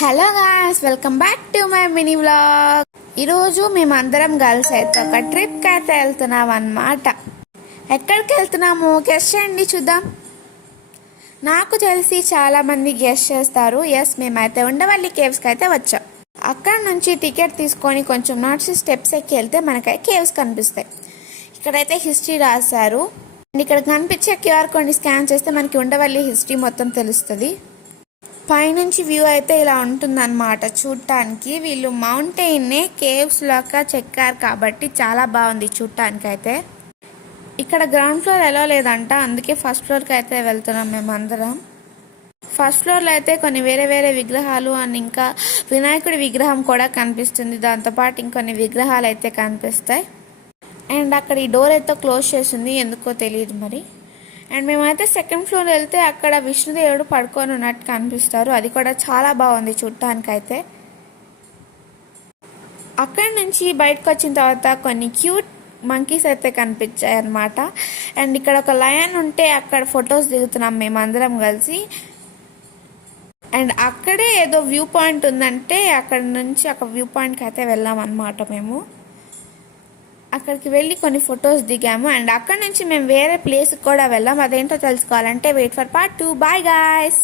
Hello guys, welcome back to my mini vlog. ఈరోజు మేమందరం girls అయితే ఒక ట్రిప్కి అయితే వెళ్తున్నాం అన్నమాట. ఎక్కడికి వెళ్తున్నాము గెస్ట్ చేయండి చూద్దాం. నాకు తెలిసి చాలామంది గెస్ట్ చేస్తారు. ఎస్, మేమైతే ఉండవల్లి కేవ్స్కి అయితే వచ్చాం. అక్కడ నుంచి టికెట్ తీసుకొని కొంచెం నడిచి స్టెప్స్ ఎక్కి వెళ్తే మనకైతే కేవ్స్ కనిపిస్తాయి. ఇక్కడైతే హిస్టరీ రాశారు. ఇక్కడ కనిపించే క్యూఆర్ కోడ్ని స్కాన్ చేస్తే మనకి ఉండవల్లి హిస్టరీ మొత్తం తెలుస్తుంది. పైనుంచి వ్యూ అయితే ఇలా ఉంటుందన్నమాట. చూడటానికి వీళ్ళు మౌంటైన్నే కేవ్స్ లాగా చెక్కారు కాబట్టి చాలా బాగుంది చూడటానికి అయితే. ఇక్కడ గ్రౌండ్ ఫ్లోర్ ఎలా లేదంట, అందుకే ఫస్ట్ ఫ్లోర్కి అయితే వెళ్తున్నాం మేమందరం. ఫస్ట్ ఫ్లోర్లో అయితే కొన్ని వేరే వేరే విగ్రహాలు అండ్ ఇంకా వినాయకుడి విగ్రహం కూడా కనిపిస్తుంది. దాంతోపాటు ఇంకొన్ని విగ్రహాలు అయితే కనిపిస్తాయి. అండ్ అక్కడ ఈ డోర్ అయితే క్లోజ్ చేసింది, ఎందుకో తెలియదు మరి. అండ్ మేమైతే సెకండ్ ఫ్లోర్ వెళ్తే అక్కడ విష్ణుదేవుడు పడుకొని ఉన్నట్టు కనిపిస్తారు. అది కూడా చాలా బాగుంది చూడటానికి అయితే. అక్కడి నుంచి బయటకు వచ్చిన తర్వాత కొన్ని క్యూట్ మంకీస్ అయితే కనిపించాయి అన్నమాట. అండ్ ఇక్కడ ఒక లయన్ ఉంటే అక్కడ ఫొటోస్ దిగుతున్నాం మేమందరం కలిసి. అండ్ అక్కడే ఏదో వ్యూ పాయింట్ ఉందంటే అక్కడ నుంచి ఒక వ్యూ పాయింట్కి అయితే వెళ్ళాం అన్నమాట మేము. అక్కడికి వెళ్ళి కొన్ని ఫొటోస్ దిగాము. అండ్ అక్కడ నుంచి మేము వేరే ప్లేస్కి కూడా వెళ్ళాం. అదేంటో తెలుసుకోవాలంటే wait for part 2. Bye guys.